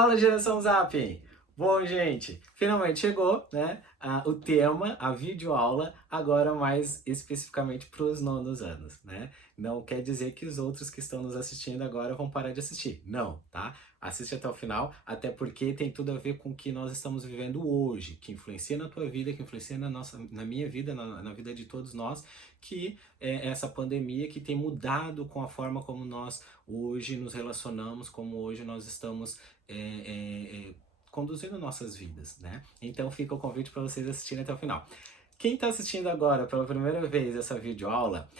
Fala, geração Zap! Bom, gente, finalmente chegou, né, o tema, a videoaula, agora mais especificamente para os nonos anos, né? Não quer dizer que os outros que estão nos assistindo agora vão parar de assistir. Não, tá? Assiste até o final, até porque tem tudo a ver com o que nós estamos vivendo hoje, que influencia na tua vida, que influencia na minha vida, na vida de todos nós, que é essa pandemia que tem mudado com a forma como nós hoje nos relacionamos, como hoje nós estamos é, é, é, conduzindo nossas vidas, né? Então fica o convite para vocês assistirem até o final. Quem está assistindo agora pela primeira vez essa videoaula,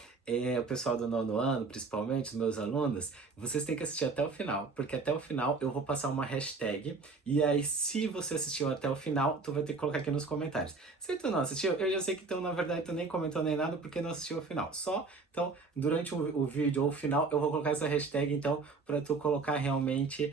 o pessoal do nono ano, principalmente, os meus alunos, vocês têm que assistir até o final, porque até o final eu vou passar uma hashtag, e aí se você assistiu até o final, tu vai ter que colocar aqui nos comentários. Se tu não assistiu, eu já sei que então, na verdade, tu nem comentou nem nada, porque não assistiu ao final. Só, então, durante o vídeo ou o final, eu vou colocar essa hashtag, então, para tu colocar realmente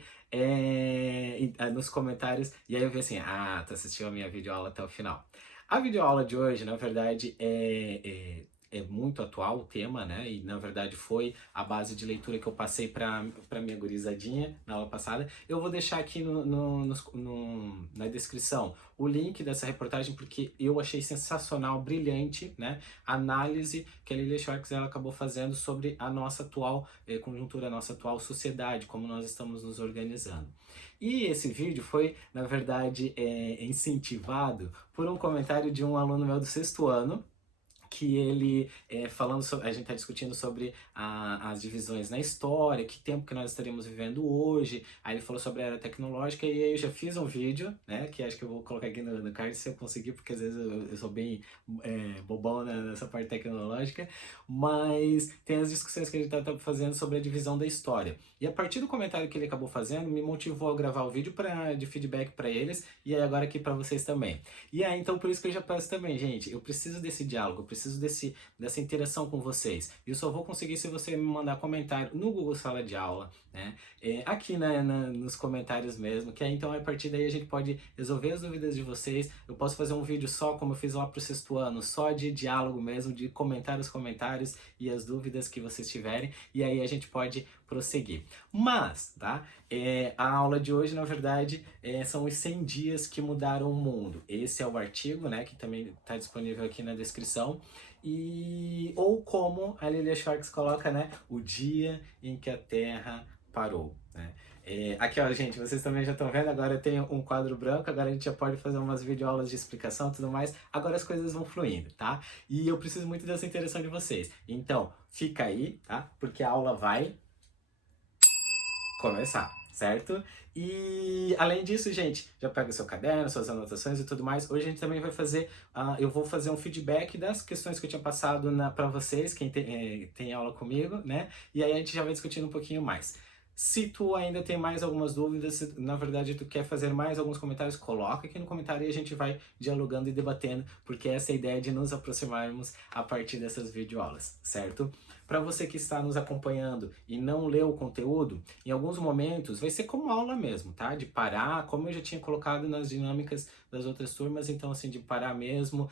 nos comentários, e aí eu ver assim, tu assistiu a minha videoaula até o final. A videoaula de hoje, na verdade, é muito atual o tema, né? E na verdade foi a base de leitura que eu passei para minha gurizadinha na aula passada. Eu vou deixar aqui na descrição o link dessa reportagem porque eu achei sensacional, brilhante, né? A análise que a Lilia Schwartz ela acabou fazendo sobre a nossa atual conjuntura, a nossa atual sociedade, como nós estamos nos organizando. E esse vídeo foi, na verdade, incentivado por um comentário de um aluno meu do sexto ano, que ele, falando sobre, a gente está discutindo sobre as divisões na história, que tempo que nós estaríamos vivendo hoje, aí ele falou sobre a era tecnológica, e aí eu já fiz um vídeo, né, que acho que eu vou colocar aqui no card se eu conseguir, porque às vezes eu sou bem bobão nessa parte tecnológica, mas tem as discussões que a gente está fazendo sobre a divisão da história. E a partir do comentário que ele acabou fazendo, me motivou a gravar o vídeo de feedback para eles, e aí agora aqui para vocês também. E aí, então, por isso que eu já peço também, gente, eu preciso desse diálogo, eu preciso dessa interação com vocês. E eu só vou conseguir se você me mandar comentário no Google Sala de Aula, né? Aqui nos comentários mesmo, que aí então a partir daí a gente pode resolver as dúvidas de vocês. Eu posso fazer um vídeo só, como eu fiz lá pro sexto ano, só de diálogo mesmo, de comentar os comentários e as dúvidas que vocês tiverem, e aí a gente pode prosseguir. Mas, tá? A aula de hoje, na verdade, são os 100 dias que mudaram o mundo. Esse é o artigo, né, que também está disponível aqui na descrição. Ou como a Lilia Schwartz coloca, né, o dia em que a Terra parou, né? Aqui, ó, gente, vocês também já estão vendo, agora eu tenho um quadro branco, agora a gente já pode fazer umas videoaulas de explicação e tudo mais, agora as coisas vão fluindo, tá? E eu preciso muito dessa interação de vocês. Então, fica aí, tá? Porque a aula vai começar, certo? E além disso, gente, já pega o seu caderno, suas anotações e tudo mais. Hoje a gente também vai fazer, eu vou fazer um feedback das questões que eu tinha passado para vocês, quem tem aula comigo, né? E aí a gente já vai discutindo um pouquinho mais. Se tu ainda tem mais algumas dúvidas, se na verdade tu quer fazer mais alguns comentários, coloca aqui no comentário e a gente vai dialogando e debatendo, porque essa é a ideia de nos aproximarmos a partir dessas videoaulas, certo? Para você que está nos acompanhando e não leu o conteúdo, em alguns momentos vai ser como aula mesmo, tá? De parar, como eu já tinha colocado nas dinâmicas das outras turmas, então assim, de parar mesmo,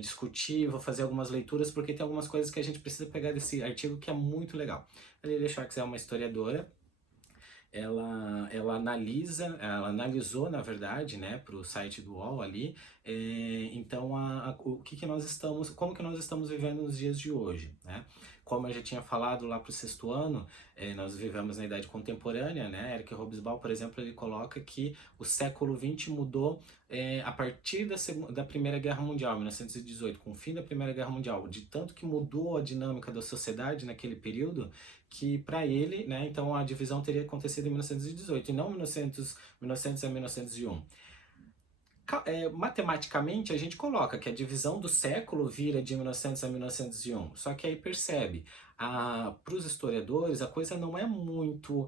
discutir, vou fazer algumas leituras, porque tem algumas coisas que a gente precisa pegar desse artigo que é muito legal. A Lilia Schwartz é uma historiadora, ela analisou, na verdade, né, para o site do UOL ali, então o que nós estamos, como que nós estamos vivendo nos dias de hoje, né? Como eu já tinha falado lá para o sexto ano, nós vivemos na idade contemporânea, né? Eric Hobsbawm, por exemplo, ele coloca que o século XX mudou a partir da Primeira Guerra Mundial, 1918, com o fim da Primeira Guerra Mundial, de tanto que mudou a dinâmica da sociedade naquele período, que para ele, né, então a divisão teria acontecido em 1918 e não 1900 a 1901. Matematicamente, a gente coloca que a divisão do século vira de 1900 a 1901. Só que aí percebe, para os historiadores, a coisa não é muito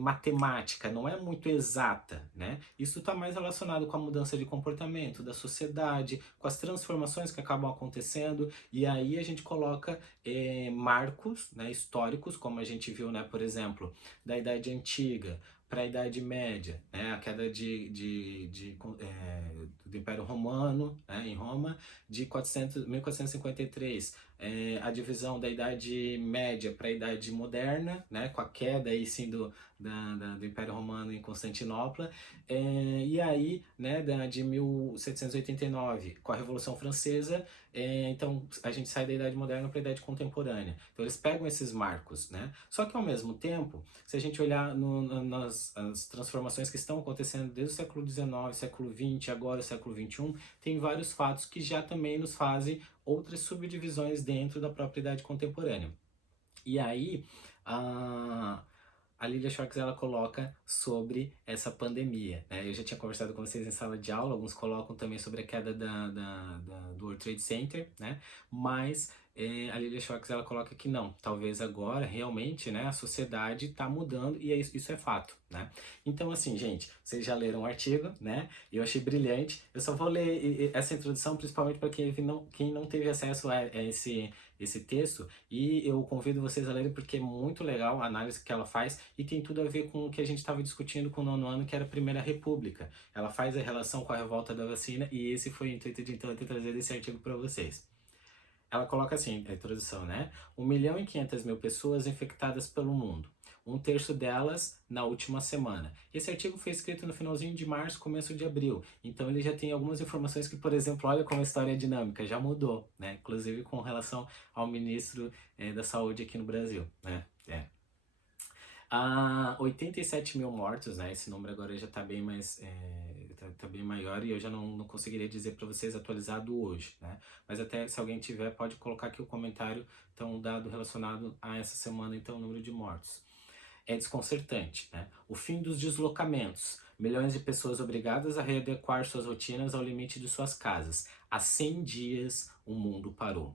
matemática, não é muito exata, né? Isso está mais relacionado com a mudança de comportamento da sociedade, com as transformações que acabam acontecendo, e aí a gente coloca marcos, né, históricos, como a gente viu, né, por exemplo, da Idade Antiga para a Idade Média, né? A queda do do Império Romano, né, em Roma, de 1453, a divisão da Idade Média para a Idade Moderna, né, com a queda aí sim do Império Romano em Constantinopla, e aí, né, de 1789, com a Revolução Francesa, então a gente sai da Idade Moderna para a Idade Contemporânea. Então eles pegam esses marcos, né? Só que ao mesmo tempo, se a gente olhar nas as transformações que estão acontecendo desde o século XIX, século XX, agora o século XXI, tem vários fatos que já também nos fazem outras subdivisões dentro da própria idade contemporânea. E aí, a Lilia Schwartz ela coloca sobre essa pandemia, né? Eu já tinha conversado com vocês em sala de aula, alguns colocam também sobre a queda do World Trade Center, né? Mas a Lilia Schwartz ela coloca que não, talvez agora realmente, né, a sociedade está mudando e isso é fato, né? Então assim, gente, vocês já leram o artigo, né? Eu achei brilhante. Eu só vou ler essa introdução principalmente para quem não teve acesso a esse texto, e eu convido vocês a lerem porque é muito legal a análise que ela faz e tem tudo a ver com o que a gente estava discutindo com o nono ano, que era a Primeira República. Ela faz a relação com a revolta da vacina e esse foi o intuito de então eu ter trazido esse artigo para vocês. Ela coloca assim, a introdução, né? 1.500.000 pessoas infectadas pelo mundo. Um terço delas na última semana. Esse artigo foi escrito no finalzinho de março, começo de abril. Então ele já tem algumas informações que, por exemplo, olha como a história é dinâmica, já mudou, né? Inclusive com relação ao ministro da Saúde aqui no Brasil, né? 87 mil mortos, né? Esse número agora já está bem mais tá bem maior e eu já não conseguiria dizer para vocês atualizado hoje, né? Mas até se alguém tiver pode colocar aqui o comentário, então um dado relacionado a essa semana, então o número de mortos. É desconcertante, né? O fim dos deslocamentos. Milhões de pessoas obrigadas a readequar suas rotinas ao limite de suas casas. Há 100 dias o mundo parou.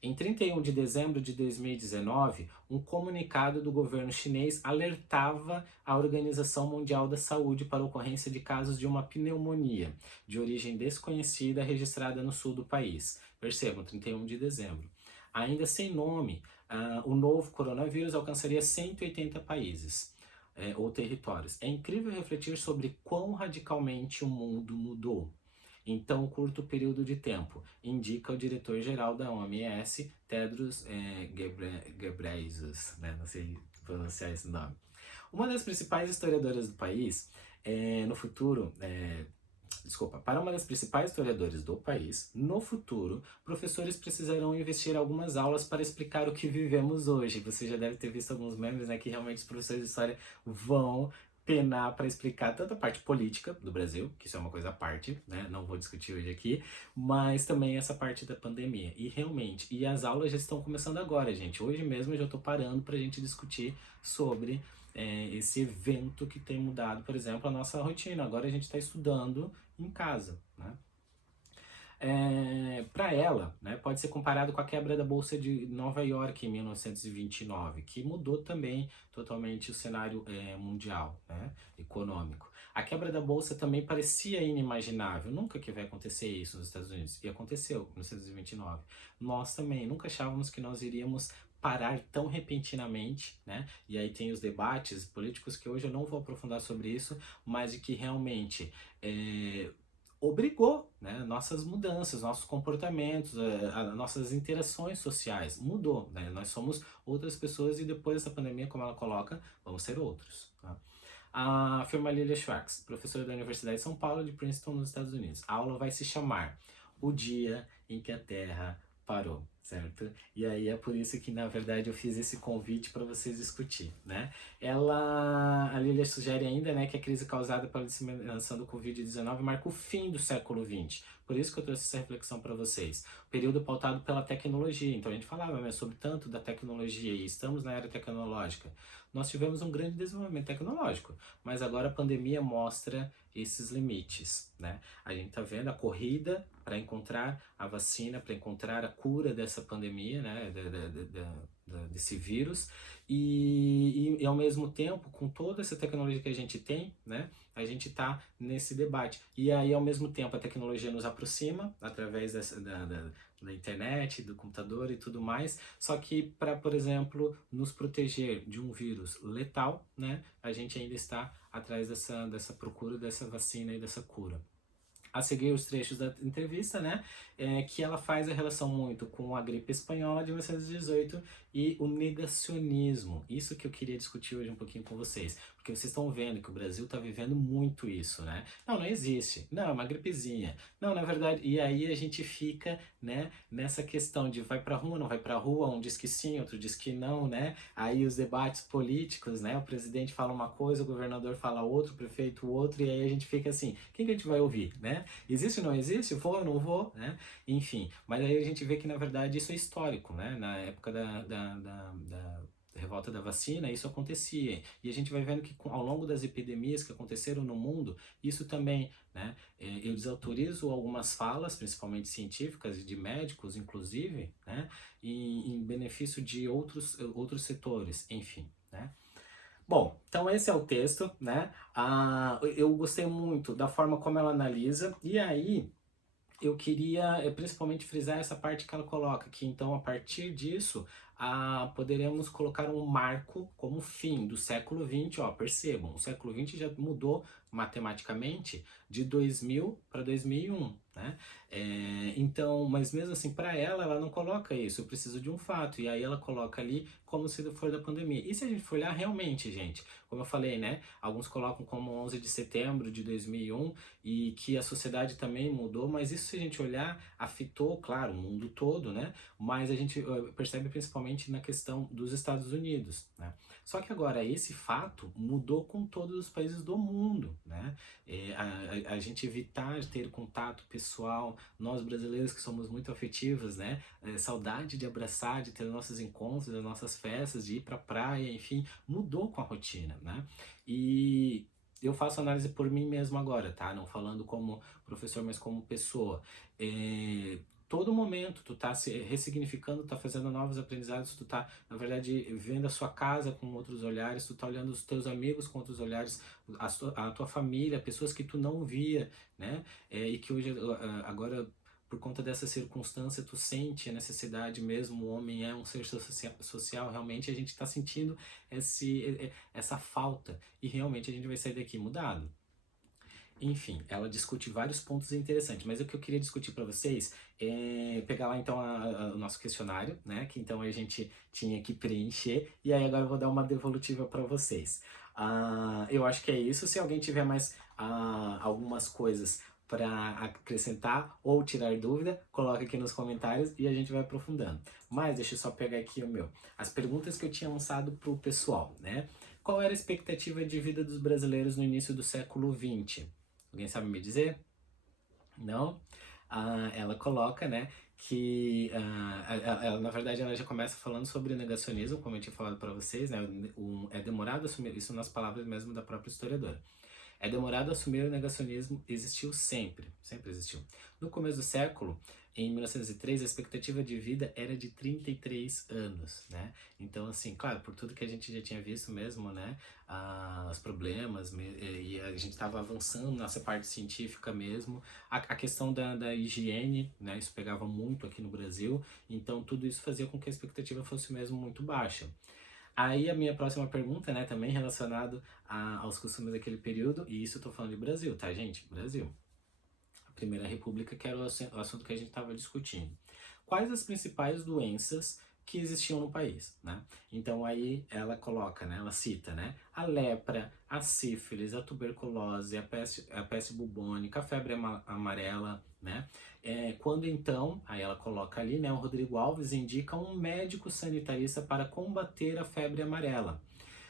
Em 31 de dezembro de 2019, um comunicado do governo chinês alertava a Organização Mundial da Saúde para a ocorrência de casos de uma pneumonia de origem desconhecida registrada no sul do país. Percebam, 31 de dezembro. Ainda sem nome, o novo coronavírus alcançaria 180 países ou territórios. É incrível refletir sobre quão radicalmente o mundo mudou em tão curto período de tempo, indica o diretor-geral da OMS, Tedros Ghebreyesus, né? Não sei pronunciar esse nome. Uma das principais historiadoras do país, no futuro, para uma das principais historiadoras do país, no futuro, professores precisarão investir algumas aulas para explicar o que vivemos hoje. Você já deve ter visto alguns memes, né, que realmente os professores de história vão penar para explicar tanto a parte política do Brasil, que isso é uma coisa à parte, né, não vou discutir hoje aqui, mas também essa parte da pandemia. E realmente, e as aulas já estão começando agora, gente. Hoje mesmo eu já estou parando para a gente discutir sobre esse evento que tem mudado, por exemplo, a nossa rotina. Agora a gente está estudando em casa, né? Para ela, né, pode ser comparado com a quebra da Bolsa de Nova York em 1929, que mudou também totalmente o cenário mundial, né, econômico. A quebra da Bolsa também parecia inimaginável, nunca que vai acontecer isso nos Estados Unidos, e aconteceu em 1929. Nós também nunca achávamos que nós iríamos parar tão repentinamente, né? E aí tem os debates políticos que hoje eu não vou aprofundar sobre isso, mas de que realmente obrigou, né, nossas mudanças, nossos comportamentos, nossas interações sociais, mudou, né? Nós somos outras pessoas e depois dessa pandemia, como ela coloca, vamos ser outros. Tá? A firma Lilia Schwartz, professora da Universidade de São Paulo de Princeton, nos Estados Unidos. A aula vai se chamar O Dia em que a Terra Parou, certo? E aí é por isso que, na verdade, eu fiz esse convite para vocês discutir, né? A Lilia sugere ainda, né, que a crise causada pela disseminação do Covid-19 marca o fim do século XX. Por isso que eu trouxe essa reflexão para vocês. Período pautado pela tecnologia. Então a gente falava, né, sobre tanto da tecnologia e estamos na era tecnológica. Nós tivemos um grande desenvolvimento tecnológico, mas agora a pandemia mostra esses limites, né? A gente tá vendo a corrida para encontrar a vacina, para encontrar a cura dessa pandemia, né, desse vírus, e ao mesmo tempo, com toda essa tecnologia que a gente tem, né, a gente está nesse debate. E aí, ao mesmo tempo, a tecnologia nos aproxima através da internet, do computador e tudo mais, só que para, por exemplo, nos proteger de um vírus letal, né, a gente ainda está atrás dessa procura dessa vacina e dessa cura. a seguir os trechos da entrevista, né, que ela faz a relação muito com a gripe espanhola de 1918 e o negacionismo. Isso que eu queria discutir hoje um pouquinho com vocês, porque vocês estão vendo que o Brasil está vivendo muito isso, né? Não, não existe. Não, é uma gripezinha. Não, na verdade, e aí a gente fica, né, nessa questão de vai pra rua, não vai pra rua, um diz que sim, outro diz que não, né? Aí os debates políticos, né? O presidente fala uma coisa, o governador fala outra, o prefeito outro, e aí a gente fica assim, quem que a gente vai ouvir, né? Existe ou não existe? Vou ou não vou, né? Enfim, mas aí a gente vê que na verdade isso é histórico, né? Na época da revolta da vacina, isso acontecia. E a gente vai vendo que ao longo das epidemias que aconteceram no mundo, isso também, né? Eu desautorizo algumas falas, principalmente científicas e de médicos, inclusive, né? Em benefício de outros setores, enfim, né? Bom, então esse é o texto, né? Eu gostei muito da forma como ela analisa, e aí eu queria principalmente frisar essa parte que ela coloca, que então a partir disso poderemos colocar um marco como fim do século XX. Ó, percebam, o século XX já mudou matematicamente de 2000 para 2001, né? Então, mas mesmo assim, para ela não coloca isso, eu preciso de um fato, e aí ela coloca ali como se for da pandemia. E se a gente for olhar realmente, gente, como eu falei, né? Alguns colocam como 11 de setembro de 2001 e que a sociedade também mudou, mas isso se a gente olhar, afetou, claro, o mundo todo, né? Mas a gente percebe principalmente na questão dos Estados Unidos, né? Só que agora esse fato mudou com todos os países do mundo, né? A gente evitar ter contato pessoal, nós brasileiros que somos muito afetivos, né? Saudade de abraçar, de ter nossos encontros, as nossas festas, de ir pra praia, enfim, mudou com a rotina, né? E eu faço análise por mim mesmo agora, tá? Não falando como professor, mas como pessoa. Todo momento tu tá se ressignificando, tá fazendo novos aprendizados, tu tá, na verdade, vendo a sua casa com outros olhares, tu tá olhando os teus amigos com outros olhares, a tua família, pessoas que tu não via, né? E que hoje, agora, por conta dessa circunstância, tu sente a necessidade mesmo, o homem é um ser social, realmente a gente está sentindo essa falta, e realmente a gente vai sair daqui mudado. Enfim, ela discute vários pontos interessantes, mas o que eu queria discutir para vocês é pegar lá então o nosso questionário, né? Que então a gente tinha que preencher, e aí agora eu vou dar uma devolutiva para vocês. Eu acho que é isso. Se alguém tiver mais algumas coisas para acrescentar ou tirar dúvida, coloca aqui nos comentários e a gente vai aprofundando. Mas deixa eu só pegar aqui as perguntas que eu tinha lançado para o pessoal, né? Qual era a expectativa de vida dos brasileiros no início do século XX? Alguém sabe me dizer? Não? Ela coloca, né, que ela, na verdade ela já começa falando sobre o negacionismo, como eu tinha falado para vocês, né, é demorado assumir isso nas palavras mesmo da própria historiadora. É demorado assumir o negacionismo, existiu sempre, sempre existiu. No começo do século, em 1903, a expectativa de vida era de 33 anos, né? Então, assim, claro, por tudo que a gente já tinha visto mesmo, né? Os problemas, e a gente estava avançando nessa parte científica mesmo. A questão da higiene, né? Isso pegava muito aqui no Brasil, então tudo isso fazia com que a expectativa fosse mesmo muito baixa. Aí a minha próxima pergunta, né, também relacionado aos costumes daquele período, e isso eu tô falando de Brasil, tá, gente? Brasil. A Primeira República, que era o assunto que a gente estava discutindo. Quais as principais doenças que existiam no país, né? Então aí ela coloca, né, ela cita, né, a lepra, a sífilis, a tuberculose, a peste bubônica, a febre amarela, né? Quando então, aí ela coloca ali, né, o Rodrigo Alves indica um médico sanitarista para combater a febre amarela,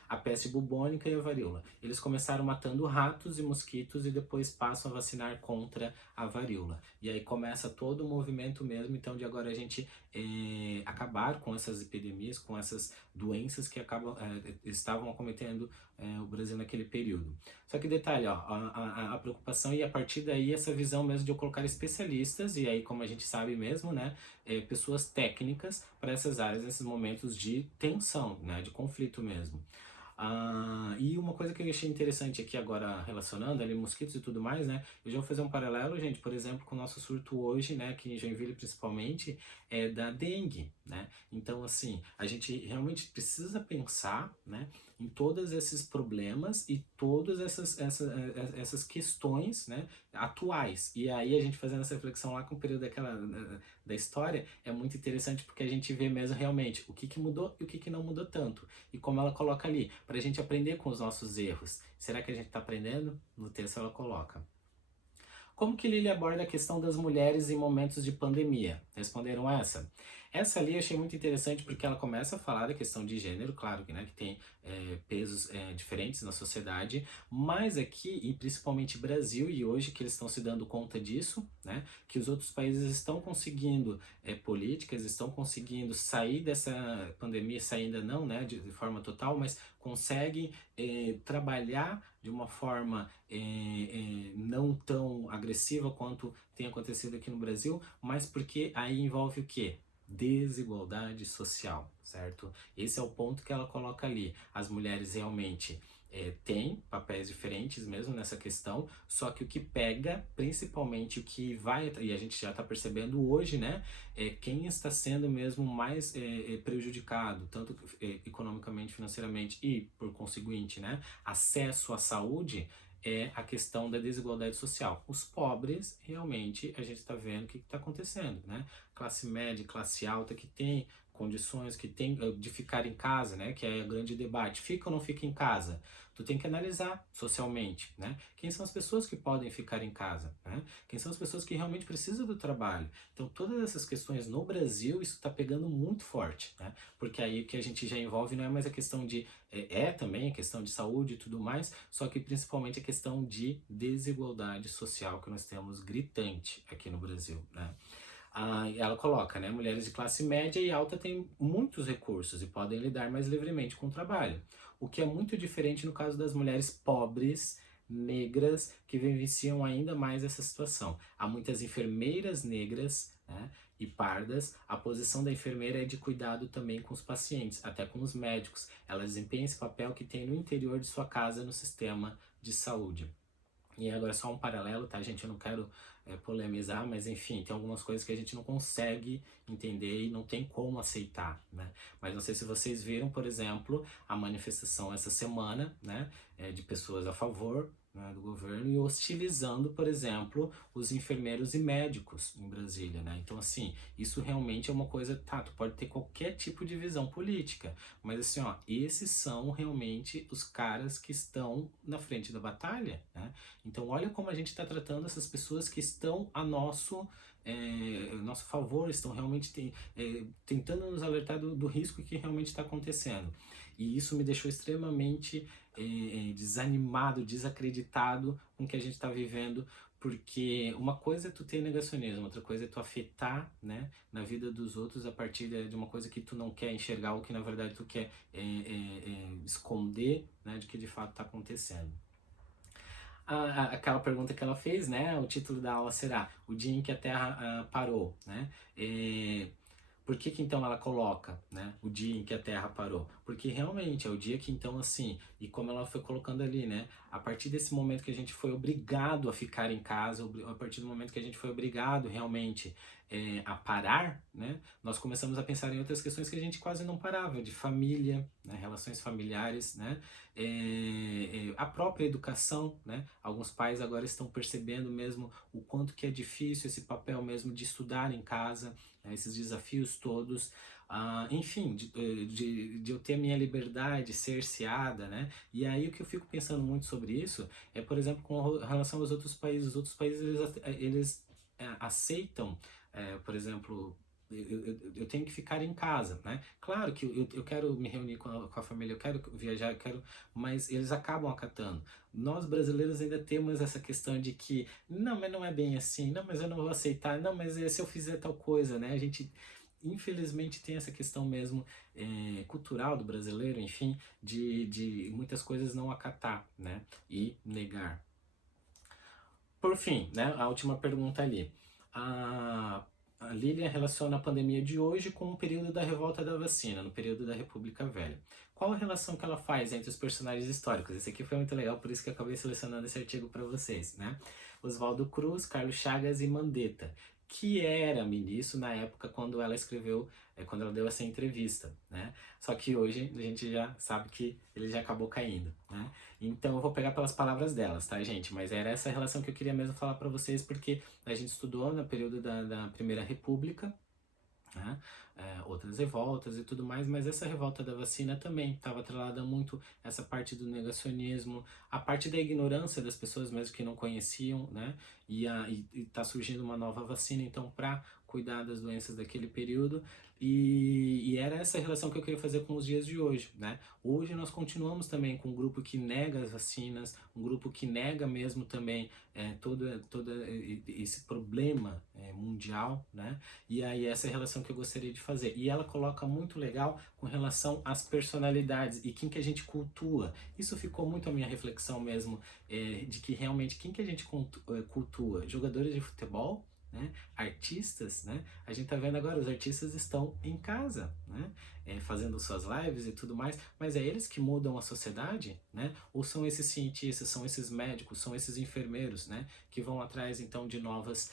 a peste bubônica e a varíola. Eles começaram matando ratos e mosquitos e depois passam a vacinar contra a varíola. E aí começa todo o movimento mesmo, então, de agora a gente acabar com essas epidemias, com essas doenças que estavam acometendo o Brasil naquele período. Só que detalhe, ó, a preocupação, e a partir daí essa visão mesmo de eu colocar especialistas, e aí como a gente sabe mesmo, né, pessoas técnicas para essas áreas nesses momentos de tensão, né, de conflito mesmo. E uma coisa que eu achei interessante aqui agora, relacionando ali mosquitos e tudo mais, né? Eu já vou fazer um paralelo, gente, por exemplo, com o nosso surto hoje, né, aqui em Joinville principalmente, da dengue, né? Então, assim, a gente realmente precisa pensar, né, em todos esses problemas e todas essas questões, né, atuais. E aí a gente fazendo essa reflexão lá com o período da história é muito interessante porque a gente vê mesmo realmente o que que mudou e o que que não mudou tanto. E como ela coloca ali, para a gente aprender com os nossos erros. Será que a gente está aprendendo? No texto ela coloca. Como que Lili aborda a questão das mulheres em momentos de pandemia? Responderam essa? Essa ali eu achei muito interessante porque ela começa a falar da questão de gênero, claro que, né, que tem pesos diferentes na sociedade, mas aqui, e principalmente Brasil, e hoje que eles estão se dando conta disso, né, que os outros países estão conseguindo políticas, estão conseguindo sair dessa pandemia, sair ainda não, né, de forma total, mas conseguem trabalhar de uma forma não tão agressiva quanto tem acontecido aqui no Brasil, mas porque aí envolve o quê? Desigualdade social, certo? Esse é o ponto que ela coloca ali. As mulheres realmente têm papéis diferentes mesmo nessa questão, só que o que pega, principalmente o que vai, e a gente já está percebendo hoje, né, quem está sendo mesmo mais prejudicado, tanto economicamente, financeiramente e, por conseguinte, né, acesso à saúde, é a questão da desigualdade social. Os pobres, realmente, a gente está vendo o que está acontecendo, né? Classe média, classe alta, que tem condições, que tem de ficar em casa, né? Que é o grande debate. Fica ou não fica em casa? Tu tem que analisar socialmente, né? Quem são as pessoas que podem ficar em casa, né? Quem são as pessoas que realmente precisam do trabalho? Então, todas essas questões no Brasil, isso está pegando muito forte, né? Porque aí o que a gente já envolve não é mais a questão de também a questão de saúde e tudo mais, só que principalmente a questão de desigualdade social que nós temos gritante aqui no Brasil, né? Ela coloca, né, mulheres de classe média e alta têm muitos recursos e podem lidar mais livremente com o trabalho, o que é muito diferente no caso das mulheres pobres, negras, que vivenciam ainda mais essa situação. Há muitas enfermeiras negras, né, e pardas. A posição da enfermeira é de cuidado também com os pacientes, até com os médicos. Ela desempenha esse papel que tem no interior de sua casa no sistema de saúde. E agora só um paralelo, tá, gente? Eu não quero polemizar, mas enfim, tem algumas coisas que a gente não consegue entender e não tem como aceitar, né? Mas não sei se vocês viram, por exemplo, a manifestação essa semana, né, de pessoas a favor, né, do governo e hostilizando, por exemplo, os enfermeiros e médicos em Brasília, né? Então, assim, isso realmente é uma coisa, tá, tu pode ter qualquer tipo de visão política, mas assim, ó, esses são realmente os caras que estão na frente da batalha, né? Então, olha como a gente está tratando essas pessoas que estão a nosso favor, estão realmente tentando nos alertar do risco que realmente está acontecendo. E isso me deixou extremamente desanimado, desacreditado com o que a gente está vivendo, porque uma coisa é tu ter negacionismo, outra coisa é tu afetar, né, na vida dos outros a partir de uma coisa que tu não quer enxergar ou que na verdade tu quer esconder, né, de que de fato está acontecendo. Aquela pergunta que ela fez, né? O título da aula será O Dia em que a Terra Parou, né? Por que que então ela coloca, né, o dia em que a Terra parou? Porque realmente é o dia que então assim, e como ela foi colocando ali, né, a partir desse momento que a gente foi obrigado a ficar em casa, a partir do momento que a gente foi obrigado realmente a parar, né, nós começamos a pensar em outras questões que a gente quase não parava, de família, né, relações familiares, né, a própria educação, né, alguns pais agora estão percebendo mesmo o quanto que é difícil esse papel mesmo de estudar em casa, né, esses desafios todos, enfim, de eu ter a minha liberdade cerceada, né? E aí o que eu fico pensando muito sobre isso é, por exemplo, com relação aos outros países. Os outros países, eles aceitam, por exemplo, eu tenho que ficar em casa, né? Claro que eu quero me reunir com a família, eu quero viajar, eu quero, mas eles acabam acatando. Nós brasileiros ainda temos essa questão de que, não, mas não é bem assim, não, mas eu não vou aceitar, não, mas se eu fizer tal coisa, né? A gente, infelizmente, tem essa questão mesmo cultural do brasileiro, enfim, de muitas coisas não acatar, né? E negar. Por fim, né, a última pergunta ali. A Lilian relaciona a pandemia de hoje com o período da revolta da vacina, no período da República Velha. Qual a relação que ela faz entre os personagens históricos? Esse aqui foi muito legal, por isso que eu acabei selecionando esse artigo para vocês, né? Oswaldo Cruz, Carlos Chagas e Mandetta. que era ministro na época quando ela escreveu, quando ela deu essa entrevista, né? Só que hoje a gente já sabe que ele já acabou caindo, né? Então eu vou pegar pelas palavras delas, tá, gente? Mas era essa relação que eu queria mesmo falar para vocês, porque a gente estudou no período da Primeira República, né? Outras revoltas e tudo mais, mas essa revolta da vacina também estava atrelada muito a essa parte do negacionismo, a parte da ignorância das pessoas mesmo que não conheciam, né? E tá surgindo uma nova vacina, então, para cuidar das doenças daquele período. E era essa relação que eu queria fazer com os dias de hoje, né? Hoje nós continuamos também com um grupo que nega as vacinas, um grupo que nega mesmo também todo esse problema mundial, né? E aí essa é a relação que eu gostaria de fazer. E ela coloca muito legal com relação às personalidades e quem que a gente cultua. Isso ficou muito a minha reflexão mesmo, de que realmente quem que a gente cultua? Jogadores de futebol? Né? Artistas, né? A gente tá vendo agora, os artistas estão em casa, né? Fazendo suas lives e tudo mais, mas é eles que mudam a sociedade, né? Ou são esses cientistas, são esses médicos, são esses enfermeiros, né? Que vão atrás então de novas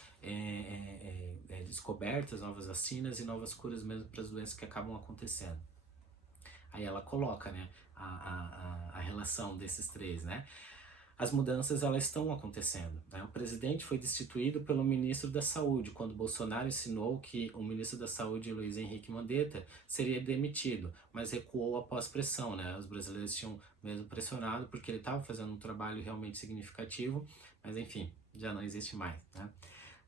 descobertas, novas vacinas e novas curas mesmo para as doenças que acabam acontecendo. Aí ela coloca, né, a relação desses três, né? As mudanças elas estão acontecendo, né? O presidente foi destituído pelo ministro da Saúde quando Bolsonaro ensinou que o ministro da Saúde, Luiz Henrique Mandetta, seria demitido, mas recuou após pressão, né? Os brasileiros tinham mesmo pressionado porque ele estava fazendo um trabalho realmente significativo, mas enfim, já não existe mais, né?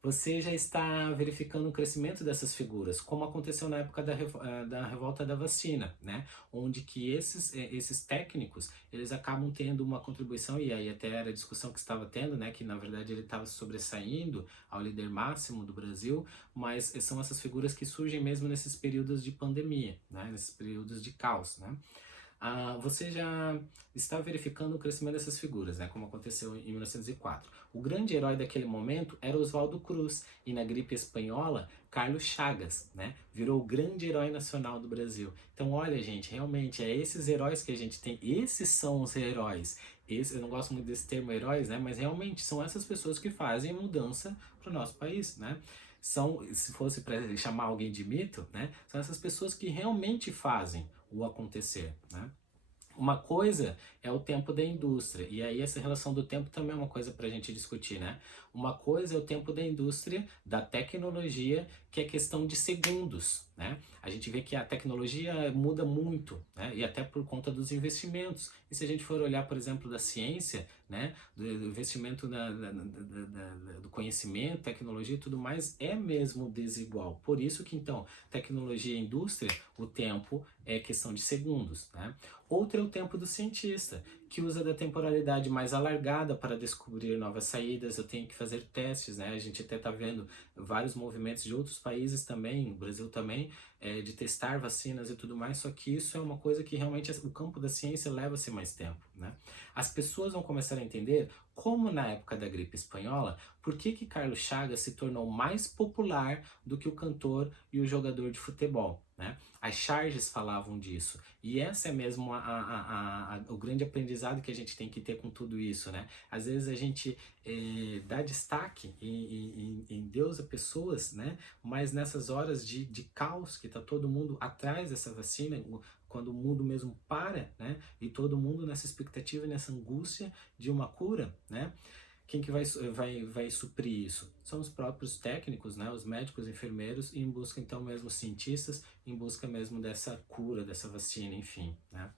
Você já está verificando o crescimento dessas figuras, como aconteceu na época da revolta da vacina, né? Onde que esses técnicos, eles acabam tendo uma contribuição, e aí até era a discussão que estava tendo, né? Que na verdade ele estava sobressaindo ao líder máximo do Brasil, mas são essas figuras que surgem mesmo nesses períodos de pandemia, né? Nesses períodos de caos, né? Você já está verificando o crescimento dessas figuras, né, como aconteceu em 1904. O grande herói daquele momento era Oswaldo Cruz, e na gripe espanhola, Carlos Chagas, né, virou o grande herói nacional do Brasil. Então, olha, gente, realmente, é esses heróis que a gente tem, esses são os heróis. Eu não gosto muito desse termo heróis, né, mas realmente são essas pessoas que fazem mudança para o nosso país, né. Se fosse para chamar alguém de mito, né, são essas pessoas que realmente fazem o acontecer, né? Uma coisa é o tempo da indústria, e aí essa relação do tempo também é uma coisa para a gente discutir, né? Uma coisa é o tempo da indústria, da tecnologia, que é questão de segundos, né? A gente vê que a tecnologia muda muito, né? E até por conta dos investimentos. E se a gente for olhar, por exemplo, da ciência, né? Do investimento do conhecimento, tecnologia e tudo mais, é mesmo desigual. Por isso que, então, tecnologia e indústria, o tempo é questão de segundos, né? Outro é o tempo do cientista, que usa da temporalidade mais alargada para descobrir novas saídas. Eu tenho que fazer testes, né? A gente até está vendo vários movimentos de outros países também, o Brasil também, de testar vacinas e tudo mais, só que isso é uma coisa que realmente o campo da ciência leva-se mais tempo, né? As pessoas vão começar a entender como na época da gripe espanhola, por que que Carlos Chagas se tornou mais popular do que o cantor e o jogador de futebol, né? As charges falavam disso. E essa é mesmo o grande aprendizado que a gente tem que ter com tudo isso, né? Às vezes a gente dá destaque em Deus a pessoas, né? Mas nessas horas de caos, que tá todo mundo atrás dessa vacina, quando o mundo mesmo para, né? E todo mundo nessa expectativa, nessa angústia de uma cura, né? Quem que vai suprir isso? São os próprios técnicos, né? Os médicos, enfermeiros, e em busca então mesmo cientistas, em busca mesmo dessa cura, dessa vacina, enfim, né?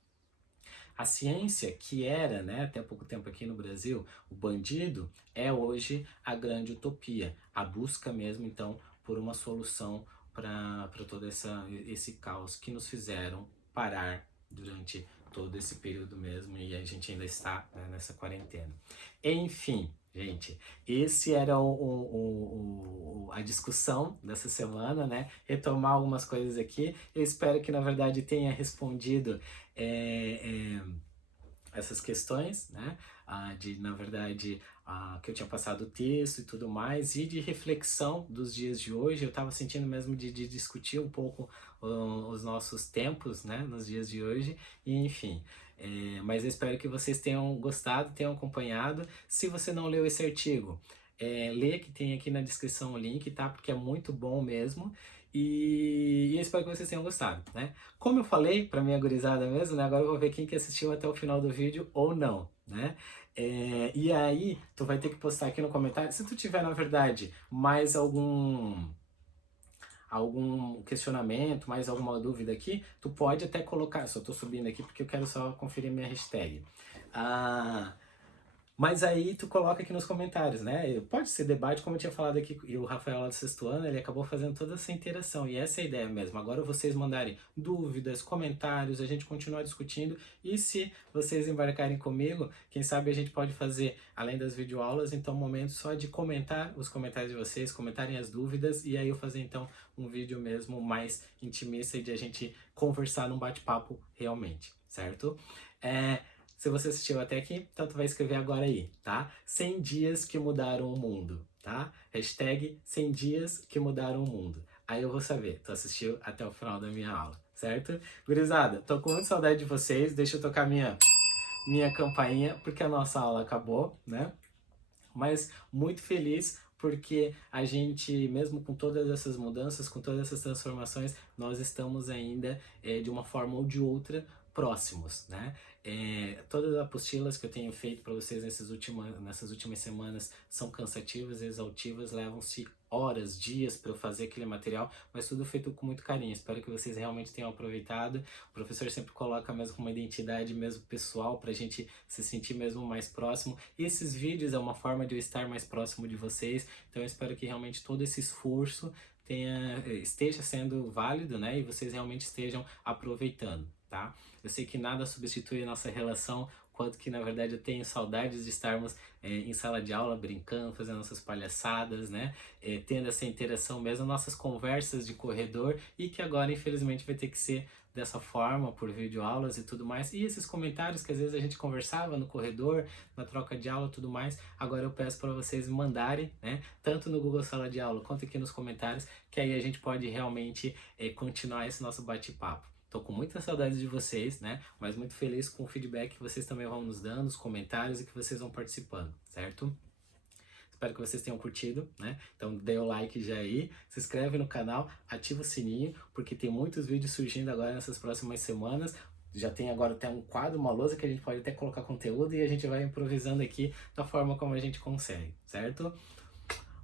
A ciência, que era, né, até pouco tempo aqui no Brasil, o bandido, é hoje a grande utopia, a busca mesmo então por uma solução para todo esse caos que nos fizeram parar durante todo esse período mesmo, e a gente ainda está, né, nessa quarentena. Enfim, gente, esse era a discussão dessa semana, né? Retomar algumas coisas aqui. Eu espero que, na verdade, tenha respondido essas questões, né? Na verdade, que eu tinha passado o texto e tudo mais, e de reflexão dos dias de hoje. Eu estava sentindo mesmo de discutir um pouco os nossos tempos, né? Nos dias de hoje, e enfim. Mas eu espero que vocês tenham gostado, tenham acompanhado. Se você não leu esse artigo, lê que tem aqui na descrição o link, tá? Porque é muito bom mesmo. E eu espero que vocês tenham gostado, né? Como eu falei pra minha gurizada mesmo, né? Agora eu vou ver quem que assistiu até o final do vídeo ou não, né? E aí, tu vai ter que postar aqui no comentário, se tu tiver, na verdade, mais algum questionamento, mais alguma dúvida aqui, tu pode até colocar, só tô subindo aqui porque eu quero só conferir minha hashtag. Mas aí tu coloca aqui nos comentários, né? Pode ser debate, como eu tinha falado aqui, e o Rafael lá do sexto ano, ele acabou fazendo toda essa interação, e essa é a ideia mesmo. Agora vocês mandarem dúvidas, comentários, a gente continuar discutindo, e se vocês embarcarem comigo, quem sabe a gente pode fazer, além das videoaulas, então um momento só de comentar os comentários de vocês, comentarem as dúvidas, e aí eu fazer então um vídeo mesmo mais intimista e de a gente conversar num bate-papo realmente, certo? Se você assistiu até aqui, então tu vai escrever agora aí, tá? 100 dias que mudaram o mundo, tá? Hashtag 100 dias que mudaram o mundo. Aí eu vou saber, tu assistiu até o final da minha aula, certo? Gurizada, tô com muita saudade de vocês, deixa eu tocar minha campainha, porque a nossa aula acabou, né? Mas muito feliz porque a gente, mesmo com todas essas mudanças, com todas essas transformações, nós estamos ainda, de uma forma ou de outra, próximos, né? Todas as apostilas que eu tenho feito para vocês nessas últimas semanas são cansativas, exaustivas, levam-se horas, dias para eu fazer aquele material, mas tudo feito com muito carinho. Espero que vocês realmente tenham aproveitado. O professor sempre coloca mesmo uma identidade mesmo pessoal para a gente se sentir mesmo mais próximo. E esses vídeos é uma forma de eu estar mais próximo de vocês, então eu espero que realmente todo esse esforço esteja sendo válido, né? E vocês realmente estejam aproveitando, tá? Eu sei que nada substitui a nossa relação, quanto que na verdade eu tenho saudades de estarmos em sala de aula brincando, fazendo nossas palhaçadas, né? Tendo essa interação mesmo, nossas conversas de corredor, e que agora infelizmente vai ter que ser dessa forma, por videoaulas e tudo mais. E esses comentários que às vezes a gente conversava no corredor, na troca de aula e tudo mais, agora eu peço para vocês mandarem, né? Tanto no Google Sala de Aula quanto aqui nos comentários, que aí a gente pode realmente continuar esse nosso bate-papo. Tô com muita saudade de vocês, né? Mas muito feliz com o feedback que vocês também vão nos dando, os comentários e que vocês vão participando, certo? Espero que vocês tenham curtido, né? Então dê o like já aí, se inscreve no canal, ativa o sininho, porque tem muitos vídeos surgindo agora nessas próximas semanas. Já tem agora até um quadro, uma lousa que a gente pode até colocar conteúdo e a gente vai improvisando aqui da forma como a gente consegue, certo?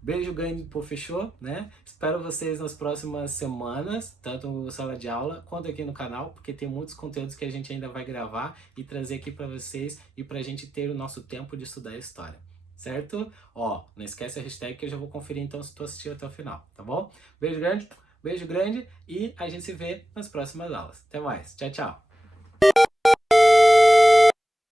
Beijo grande, pô, fechou, né? Espero vocês nas próximas semanas, tanto no sala de aula quanto aqui no canal, porque tem muitos conteúdos que a gente ainda vai gravar e trazer aqui para vocês e pra gente ter o nosso tempo de estudar a história, certo? Ó, não esquece a hashtag que eu já vou conferir então se tu assistiu até o final, tá bom? Beijo grande e a gente se vê nas próximas aulas. Até mais, tchau, tchau!